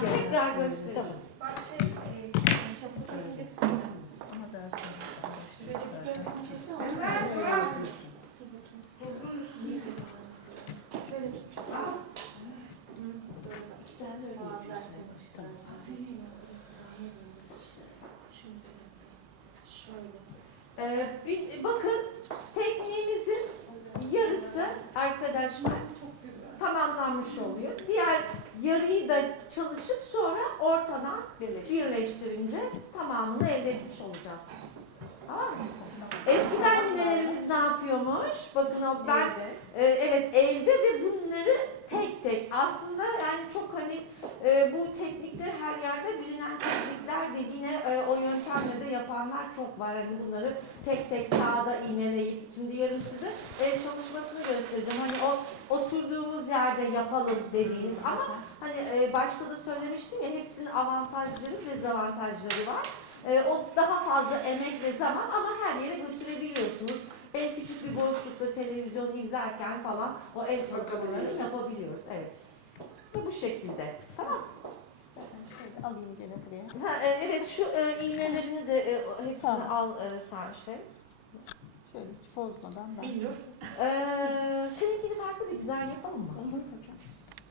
tekrar göstereceğim. Tane öyle Ee, bir, bakın tekniğimizin yarısı arkadaşlar tamamlanmış oluyor. Diğer yarıyı da çalışıp sonra ortadan birleştirince tamamını elde etmiş olacağız. Tamam mı? Eskiden ninelerimiz ne yapıyormuş? Bakın o ben e, evet elde ve bunları tek tek aslında yani çok hani e, bu teknikler her yerde bilinen teknikler değil. Yine e, o yöntemle de yapanlar çok var. Hani bunları tek tek kağıda iğneleyip şimdi yarın size el çalışmasını göstereceğim. Hani yapalım dediğiniz ama hani e, başta da söylemiştim ya hepsinin avantajları ve dezavantajları var. E, o daha fazla emek ve zaman ama her yere götürebiliyorsunuz. En küçük bir boşlukta televizyon izlerken falan o el çalışmalarını yapabiliyoruz. Evet. Bu bu şekilde. Tamam. Alayım gene buraya. Ha, e, evet şu e, iğnelerini de e, hepsini Tamam. al e, Sarşe. Şöyle hiç bozmadan ben. Billur. Ee, farklı bir dizayn yapalım mı?